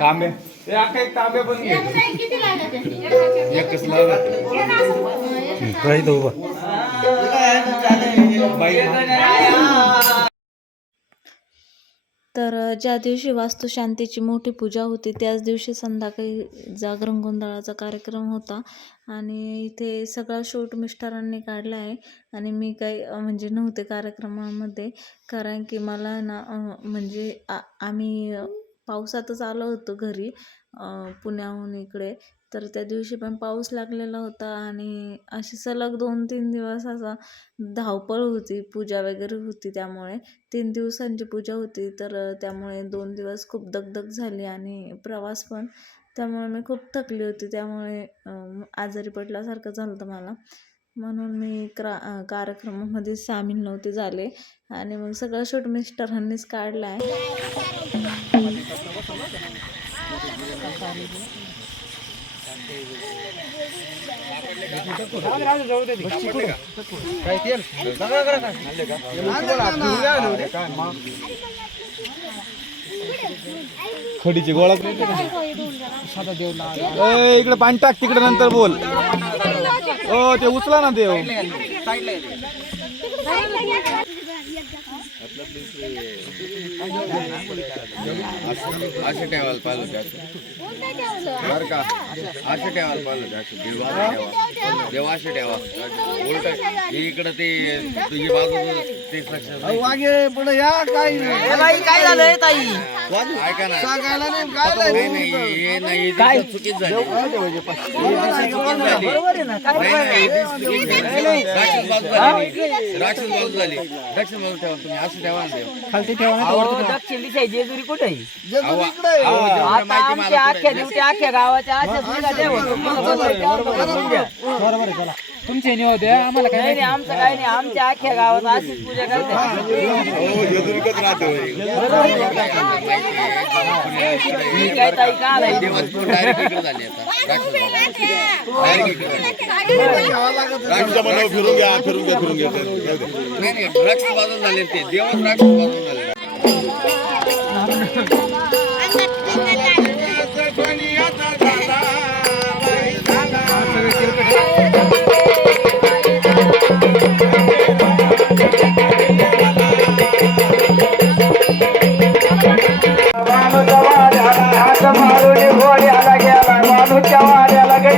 काका एक तांबे पण घे. एकच लावला उभा. तर ज्या दिवशी वास्तुशांतीची मोठी पूजा होती त्याच दिवशी संध्याकाळी जागरण गोंधळाचा कार्यक्रम होता. आणि इथे सगळा शूट मिस्टरांनी काढला आहे. आणि मी काही म्हणजे नव्हते कार्यक्रमामध्ये. कारण की मला ना म्हणजे आ आम्ही पावसातच आलो होतो घरी पुण्याहून इकडे. तर त्या दिवशी पण पाऊस लागलेला होता आणि अशी सलग दोन तीन दिवस असा धावपळ होती पूजा वगैरे होती त्यामुळे. तीन दिवसांची पूजा होती तर त्यामुळे दोन दिवस खूप दगदग झाली आणि प्रवास पण त्यामुळे मी खूप थकली होती. त्यामुळे आजारी पडल्यासारखं झालं होतं मला. म्हणून मी क्रा कार्यक्रमामध्ये सामील नव्हते झाले आणि मग सगळं शूट मिस्टरांनीच काढला आहे. खडीची गोळा ए, इकडे पाणी टाक तिकडे नंतर बोल. ओ ते उचला ना देव. असं ठेवायला असं बरं का? असं ठेवायला होतं असं ठेवा. देव असं ठेवा. उलट हे इकडं ते तुझी बाजू ते मागे पुढे या काही काय झालंय ताई? ऐका ना. सांगायला नाही काय हे नाही दिवसात चुकीच झाली दिवसात चुकीच झाली नाही नाही. हे बाजू ठेवा दक्षिण दिशा जेजुरी कुठे आहे? आता आमच्या अख्ख्या. दिवशी अख्ख्या गावाच्या निघा देव तुमचे नाही होते आम्हाला काय नाही नाही. आमचं काही नाही आमच्या अख्ख्या गावात अशीच पूजा करते. हो, हे. मी काय ताई का आलाय. फिरून घ्या फिरून घ्या फिरून घ्या. झाले ते. देवच राक्षस झाले. మారు అలాగే అలాగే మారు చవాలి అలాగే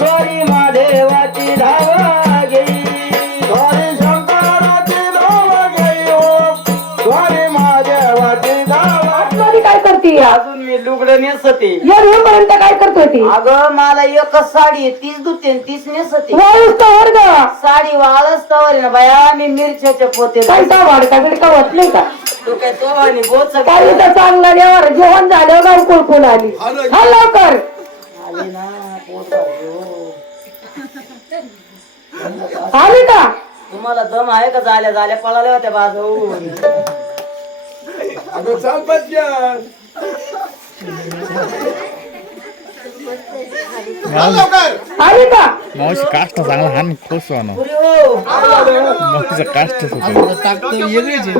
ओ स्वारी महादेवाची धावा घेई. स्वारी शंकराची धावा घेई ओ स्वारी महादेवाची धावा आतमध्ये काय करते? अजून मी लुगडं नेसते. पर्यंत काय करत होती अगं मला एकच साडी आहे तीच धुते आणि तीच नेसते. वाळूस तर वर्ग साडी वाळच तवर ना बाया मी मिरच्याचे पोते काय का तरी का वाटले का? तू काय तो आणि बोच काही तर चांगला जेवण जेवण झाल्यावर गाव कुळकून आली. हा लवकर. आली का? तुम्हाला दम आहे का झाल्या झाल्या पळाल्या होत्या बाजून अगं चाल पटकन. आली का? मावशी काष्ट चांगला हान खुश पुरी हो. मावशीचा काष्टच होतो टाकतो वेगळीच आहे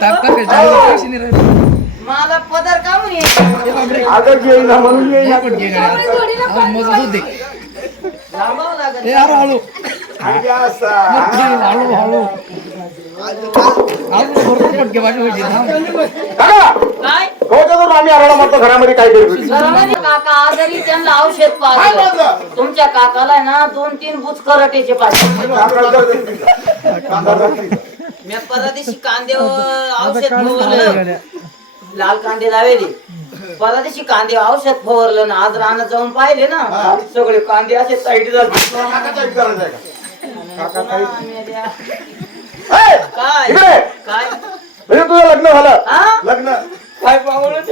टाक टाकायचं पैसे नाही राहिले. मला पदर का म्हणे अगं येईना म्हणून येईना पण घे गाड्या. आवाज मजबूत आहे लांबावं लागेल. ए, हळू. हळू हळू भरपूर पटके आम्ही म्हणतो घरामध्ये काय करू काका आजारी त्यांना औषध पाजलं तुमच्या काकाला ना दोन तीन बुच करटेचे पाहिजे मी परवा दिवशी कांदे औषध फवारलं लाल कांदे लावेले. परवा दिवशी कांदे औषध फवारलं ना आज रानात जाऊन पाहिले ना. सगळे कांदे असे साईड झाले ए, काय? इकडे. काय? म्हणजे तुझं लग्न झालं. हा? लग्न. काय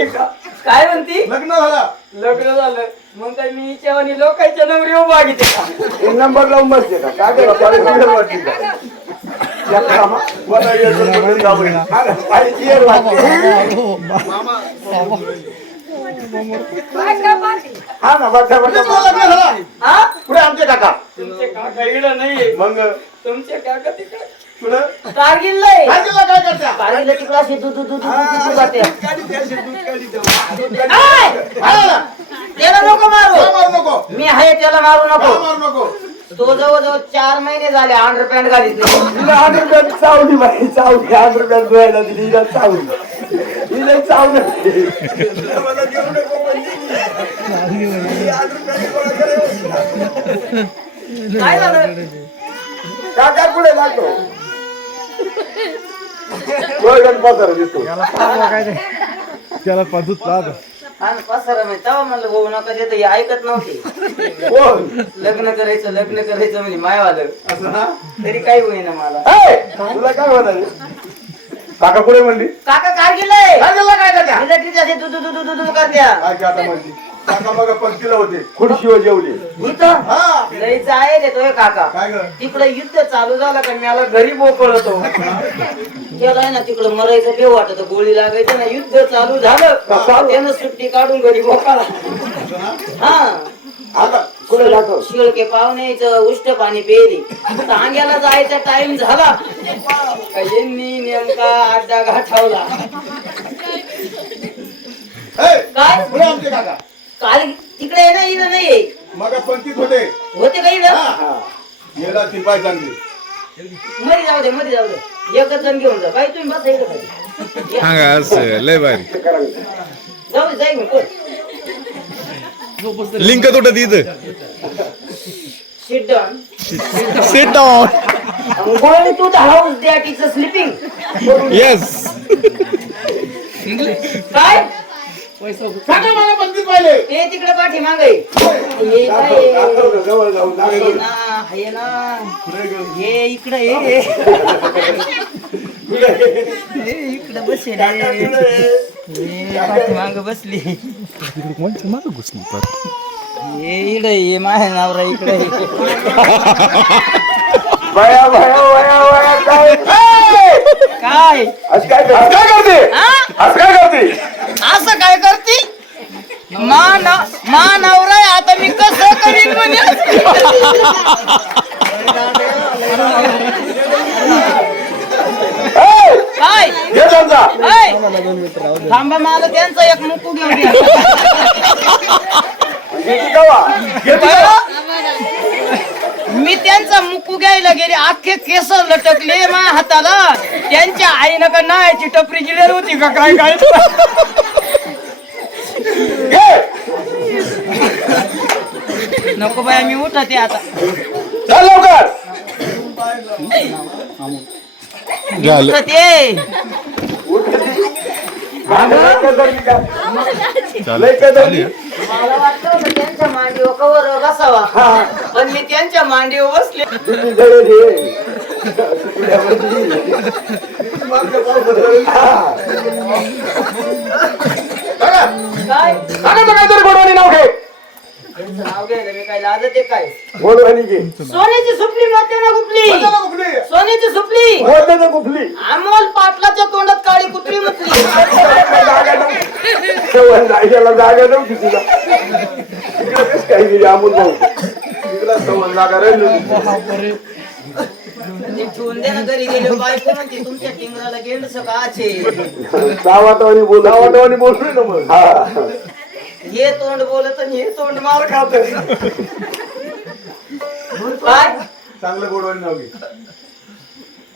का? काय म्हणती? लग्न झालं. लग्न झालं. मग काय मी हिच्यावानी लोकांच्या नवरी उभा घेते का? एक नंबर लावून बसते का? काय केलं पाणी पिलं वाटते का या कामा, मला. हा ना, पाणी वाटते. हा ना बघा बघा लग्न झालं. हा? पुढे आमचे काका. तुमचे काका इकडं नाहीये. मग? तुमचे काका तिकडे. पुढं? कारगिल नाही काय केलं काय करता कारगिल तिकडे असे दूध दूध दूध दूध जाते हा ना, त्याला नको का मारू मारू नको. मी आहे त्याला मारू का नको मारू नको. तो जवळजवळ चार महिने झाले अंडर पॅन्ट घालीत नाही. तिला आठ रुपयात चावली बाई चावली. आठ रुपयात धुवायला दिली चावली. हिला चावलं मला देऊ नको म्हणली. आठ रुपयाची गोळा करायची. काय झालं? काका पुढे लागतो पसार दिसतो त्याला पाहत आणि पसारा म्हणजे तेव्हा म्हणलं भाऊ नका देत हे ऐकत नव्हते. कोण लग्न करायचं लग्न करायचं म्हणजे मायवालं. असं ना? तरी काही होईना मला. ए, तुला काय म्हणाले काका पुढे म्हणली? काका काय गेलंय काय झालं काय करत्या मिलिटरीच्या ते दूध दूध दूध करत्या काय आता म्हणली? काका मग पंक्तीला होते. खुर्शीवर जेवले. हा. लई जाय देतोय काका. काय ग? तिकडे युद्ध चालू झालं का मला घरी बोकळतो त्याला ना तिकडं मरायचं बेव वाटत गोळी लागायचं ना युद्ध चालू झालं. त्यानं सुट्टी काढून घरी बोकाळा हा. दाखव शिळके पाहुण्याचं उष्ट पाणी पेरी टांग्याला जायचा टाइम झाला. यांनी नेमका अड्डा गाठावला. ए, काय? पुढे आमचे काका. काल तिकडे ना इथं नाही मग पंक्तीत होते. होते का इथं? हा. गेला ती पाय चांगली. मध्ये जाऊ दे मध्ये जाऊ दे. एकच जण घेऊन जा. बाई तुम्ही बसा इकडे खाली. या. सांगा असं लय भारी. जाऊ दे जाई लिंक तुटत इथं. Sit down. Sit down I'm going to the house that is sleeping. Yes काय काका मला पंक्तीत पाहिले. ते तिकडे पाठी मागे हे दाखव जवळ जाऊन हे ना हे ना. हे इकडे हे हे इकडे. हे बसली. हे इकडे हे माझ्या नवरा इकडे वया वया वया वया काय! काय? आज काय आज काय करते? हा? आज काय करते? असं काय करते? मा न- मा नवरा आहे, आता मी कसं करीन म्हणे? ए! काय? घे त्यांचा. ऐ, थांबा मला त्यांचा एक मुकू घेऊन मी त्यांचा मुकू घ्यायला गेले. अख्खे केस लटकले मा हाताला. त्यांच्या आईनं का नायची टपरी जिलेर होती का काय काय? नको बाय मी उठते आता. चल लवकर. झालं. उठते. लय. मला वाटलं होतं त्यांच्या मांडीवर कवर बसावा. हा. पण मी त्यांच्या मांडीवर बसले. जळेल हे. हा. काय? काकाचं काहीतरी गोडवानी नाव घे. त्यांचं नाव घ्यायला मी काय लाजते काय? गोडवानी घे. सोन्याची सुपली मोत्यानं गुपली. सोन्याची सुपली. कुठली जायला जागा नव्हती तुला. तिकडे कसं काही गेली अमोल भाऊ. तिकडे जागा राहिली होती. बोल गावातवानी बोलतोय ना मग. हा. हे तोंड बोलत आणि हे तोंड मार खात काय? चांगलं गोडवानी नाव घे.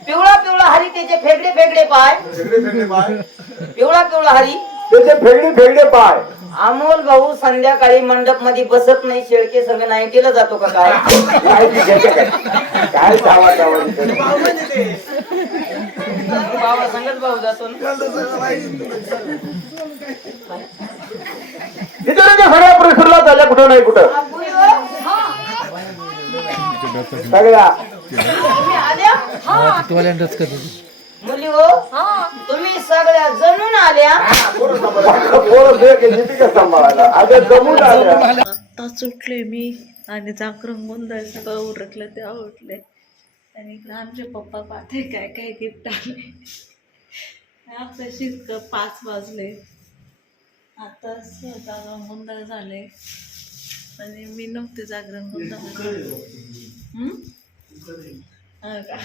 पिवळा पिवळा हरी त्याचे फेगडे फेगडे पाय. फेगडे फेगडे पाय. पिवळा पिवळा हरी. त्याचे फेगडे फेगडे पाय. अमोल भाऊ संध्याकाळी मंडपमध्ये बसत नाही शेळके संघ नाईन्टीला जातो का काय? काय ती घेते काय? काय चावा चावा बाबा संगत भाऊ जातो ना. इतरांच्या सगळ्या परिसरला झाल्या कुठं नाही कुठं? सगळ्या. करतो मुली हो? तुम्ही सगळ्या जणून आल्या. आत्ताच उठले मी आणि जागरण गोंधळ सगळं उरकलं ते उठले आणि आमचे पप्पा पाहते काय काय गिफ्ट आले. आता शिस्त पाच वाजले. आताच जागरण गोंधळ झाले. आणि मी नव्हते जागरण गोंधळ हम्म? हा? का?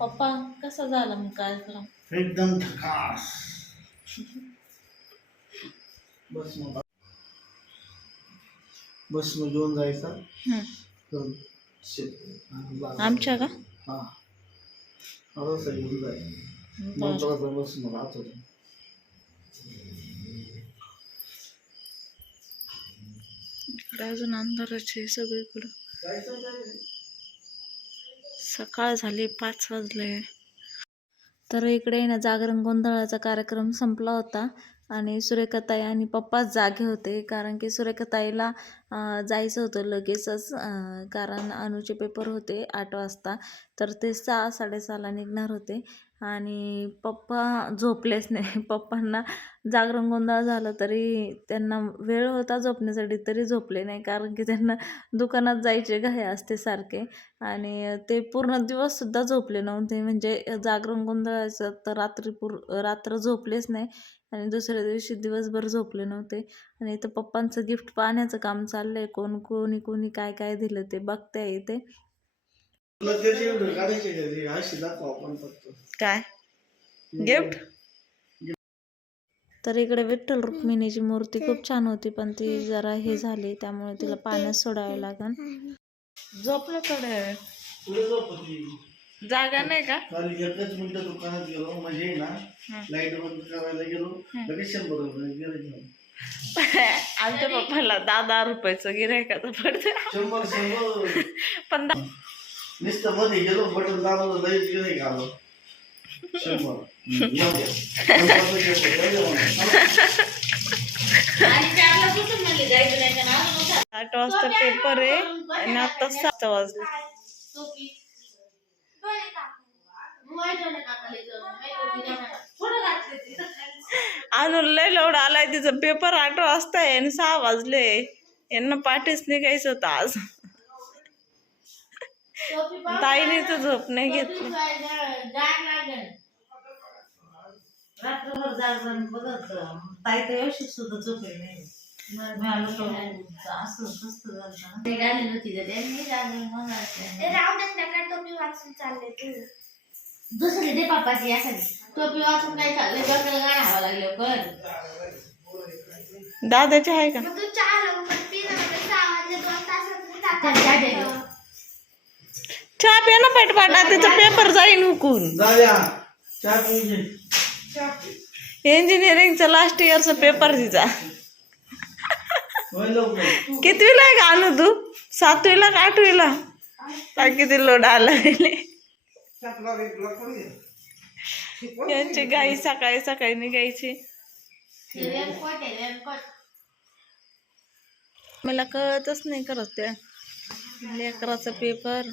पप्पा कसा झाला मग कार्यक्रम एकदम ठकास बस मग. बस मग घेऊन जायचा. हम्म. तर शेत हा, आमच्या का? हा. असं घेऊन जाय बरं. नंतर बस मग राहत होतो. इकडे अजून अंधारच आहे सगळीकडं. सकाळ झाली पाच वाजले. तर इकडे ना जागरण गोंधळाचा कार्यक्रम संपला होता आणि सुरेखाताई आणि पप्पाच जागे होते कारण की सुरेखाताईला जायचं होतं लगेचच कारण अनुचे पेपर होते आठ वाजता. तर ते सहा साडेसहाला निघणार होते. आणि पप्पा झोपलेच नाही. पप्पांना जागरण गोंधळ झालं तरी त्यांना वेळ होता झोपण्यासाठी तरी झोपले नाही. कारण की त्यांना दुकानात जायचे घाई असते सारखे. आणि ते पूर्ण दिवससुद्धा झोपले नव्हते. म्हणजे जागरण गोंधळाचं तर रात्री पूर रात्र झोपलेच नाही. आणि दुसऱ्या दिवशी दिवसभर झोपले नव्हते. आणि इथं पप्पांचं गिफ्ट पाहण्याचं काम चाललं आहे कोण कोणी कोणी काय काय दिलं ते बघते आहे इथे काय? गिफ्ट तर इकडे विठ्ठल रुक्मिणीची मूर्ती खूप छान होती पण ती जरा हे झाली त्यामुळे तिला पाण्यात सोडावे लागेल झोपलं थोड्या जागा नाही का? काल एकच मिनिटं दुकानात गेलो म्हणजे ना लाइट बंद करायला गेलो लगेच शंभर रुपये गिरायक आमच्या पप्पाला दहा दहा रुपयाचं गिरायकाचं पडतं शंभर शंभर. पण नुसतं मध्ये गेलो बटन दाबलं लगेच गिरायक आलो. आठ वाजता पेपर आहे आणि आता सात वाजले. अजून लय लोड आलाय तिचं पेपर आठ वाजता आहे आणि सहा वाजले. यांना पाठीच निघायचं होतं आज. ताईने तर झोप नाही घेतली. रात्रभर जागरण बघत ताई तर व्यवस्थित सुद्धा झोपले नाही. तो ते. दुसरी दे पापाची एखादी टोपी वाचून काय चाललंय? डोक्याला गाणं हवं लागलं पण. दादाची आहे का? चहा पे ना पटपाटा तिचा पेपर जाईन हुकून. इंजिनिअरिंगचा लास्ट इयरचा पेपर तिचा. कितवीला आहे का आणू तू? सातवीला का आठवीला? काय किती लोड आला यांची गाई सकाळी सकाळी निघायची. मला कळतच नाही करत त्या लेकराचा पेपर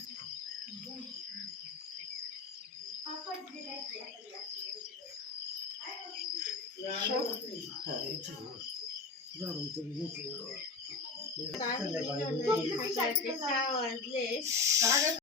वाजले.